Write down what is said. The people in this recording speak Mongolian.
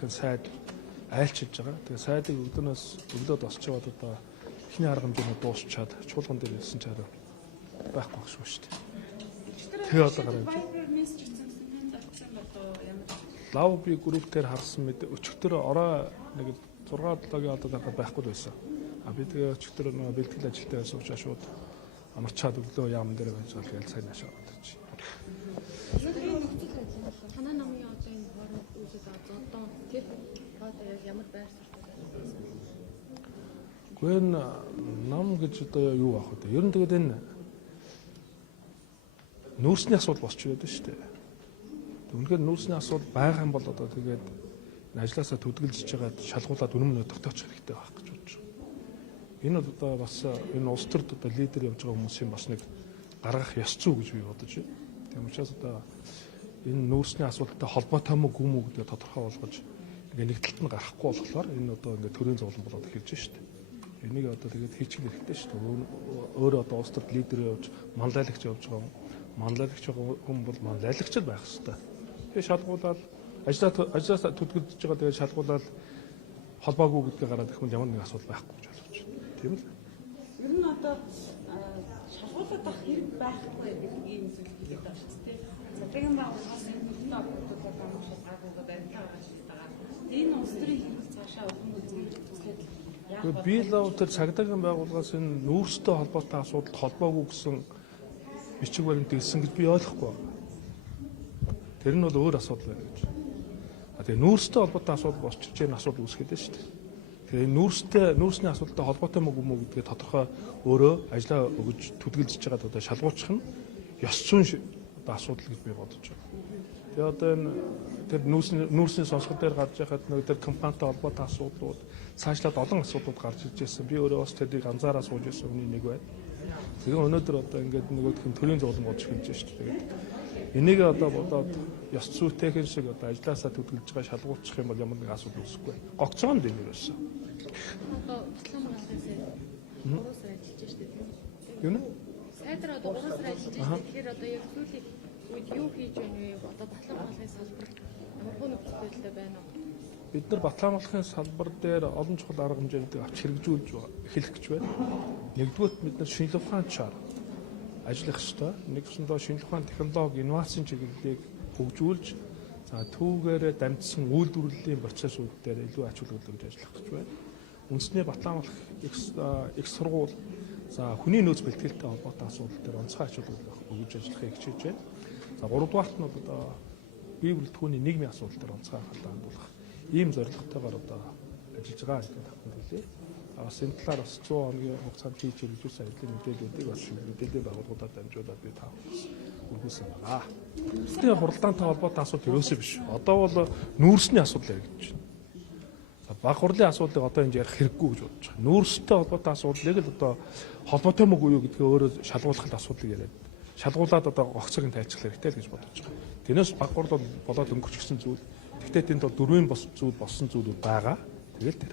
байрлахын сайд айлчилж байгаа. Тэгээ сайдыг өглөөд осч яваад одоо эхний арга хэмжээний дуусчаад чуулган дээр ирсэн чад байхгүй багш шүү дээ. Тэгээ одоо гараад лав би групп дээр харсан мэд өчигдөр орой нэг 6-7-гийн одоо дараа байхгүй байсан. А би тэгээ өчигдөр нөгөө бэлтгэл ажилтаа байсан учраас шууд амарчаад өглөө яам дээр байж байгаа л сайн наашаа бодож. Танай намын одоо энэ хооронд үүсэж байгаа зодон тэр одоо ямар байр суурьтай. Гүн нам гэж одоо юу аах вэ? Ер нь тэгээд энэ нүүрсний асуудал босч байдаг шүү дээ. Үнэхээр нүүрсний асуудал байгаа юм бол одоо тэгээд ажилласаа төдөлж жагаад шалгуулад үнэн тогтоочих хэрэгтэй байх гэж бодож байна. Энэ бол одоо бас энэ улс төрд одоо лидер явж байгаа хүмүүсийн бас нэг гаргах ёс зүй гэж би бодож байна. Тийм учраас одоо энэ нүүрсний асуудалтай холбоотой мө гүм үү гэдгийг тодорхой болгож ингээ нэг талд нь гарахгүй болохоор энэ одоо ингээ төрийн зовлон болоод эхэлж шүү дээ. Энийг одоо тэгээд хийчих хэрэгтэй шүү дээ. Өөрөө одоо улс төрд лидер явж манлайлагч явж байгаа манлайлагч хүн бол манлайлагч байх хэрэгтэй. Тэгээ шалгуулаад ажлаасаа төдөлж байгаа тэгээд шалгуулаад холбоогүй гэдгээ гараад ирэх юм ямар нэг асуудал байхгүй гэж бодож байна. Тийм л. Ер нь одоо шалгуулаад авах хэрэг байхгүй гэдэг ийм зүйл хэлээд байна шүү дээ. Цагаан байгууллагаас энэ бүхэн объектуудад амжилт шалгаагүй баримтаа гаргаж байгаа. Энэ улс төрийн хэрэг цаашаа өргөн үзүүлэх төслөд би л тэр цагдаагийн байгууллагаас энэ нүүрстэй холбоотой асуудалд холбоогүй гэсэн бичиг баримт ирсэн гэж би ойлгохгүй байна. Тэр нь бол өөр асуудал байна гэж. Тэгээ нүүрстэй холбоотой асуудал босчиж энэ асуудал үүсгээд байна шүү дээ. Тэгээ нүүрсний асуудалтай холбоотой мөг юм уу гэдгээ тодорхой өөрөө ажиллаа өгж төдөлж байгаа одоо шалгуучих нь ёс зүйн одоо асуудал гэж би бодож байна. Тэгээ одоо энэ тэр нүүрсний сонсгол дээр гарч яхад нэг тэр компанитай холбоотой асуудлууд цаашлаад олон асуудлууд гарч иж байсан. Би өөрөө бас тэрийг анзаараа сууж байсан хүний нэг байна. Тэгээ өнөөдөр одоо ингээд нөгөөдх нь төрийн зовлон болж эхэлж байна шүү дээ. Энийг одоо бодоод ёс зүйтэйхэн шиг одоо ажилласаа төдөлж байгаа шалгуулчих юм бол ямар нэг асуудал үүсэхгүй. Гогцоонд энэ юусэн. Одоо батлан малгайсаа 3 сар ажиллаж штэ тийм. Юу нэ? Сайдраа одоо 3 сар ажиллаж штэ. Тэгэхээр одоо яг сүүлийн үед юу хийж байна вэ? Одоо батлан малгайн салбар ямар хүн нөхцөлтэй байна вэ? Бид нар батлан малгайн салбар дээр олон чухал арга хэмжээнийг авч хэрэгжүүлж эхлэх гэж байна. Нэгдүгээр бид нар шинжилгээ ухаанчаар ажиллах ёстой. Нэгдүгээр шинжилгээ ухаан технологи, инновацийн чиглэлийг хөгжүүлж түүгээрээ дамжсан үйлдвэрлэлийн процессууд дээр илүү ач холбогдол ажиллах гэж байна. Үндэсний батлан малгай их сургууль хүний нөөц бэлтгэлтэй холбоотой асуудал дээр онцгой ач холбогдол өгж ажиллахыг хичээж байна. Гуравдугаарт нь одоо бие бүрэлдэхүүний нийгмийн асуудал дээр онцгой анхаарлаа хандуулах ийм зорилготойгоор одоо ажиллаж байгаа гэдэг нь хэлээ. Бас энэ талаар бас 100 хоногийн хугацаанд хийж хэрэгжүүлсэн ажлын мэдээллүүдийг бас мэдээллийн байгууллагуудаар дамжуулаад би таах үргэлжлүүлсэн байна. Үндэсний хуралдаантай холбоотой асуудал ерөөсөө биш. Одоо бол нүүрсний асуудал яригдж байна. Баг хурлын асуудлыг одоо энэ ярих хэрэггүй гэж бодож байгаа. Нүүрстэй холбоотой асуудлыг л одоо холбоотой мөг үү гэдгээ өөрөө шалгуулах асуудлыг яриад шалгуулад одоо гогцыг нь тайлцах хэрэгтэй л гэж бодож байгаа. Тэрнээс баг хурл болоод өнгөрч гисэн зүйл. Гэхдээ тэнд бол дөрвийн зүйл болсон зүйлүүд байгаа. Тэгэл тэр.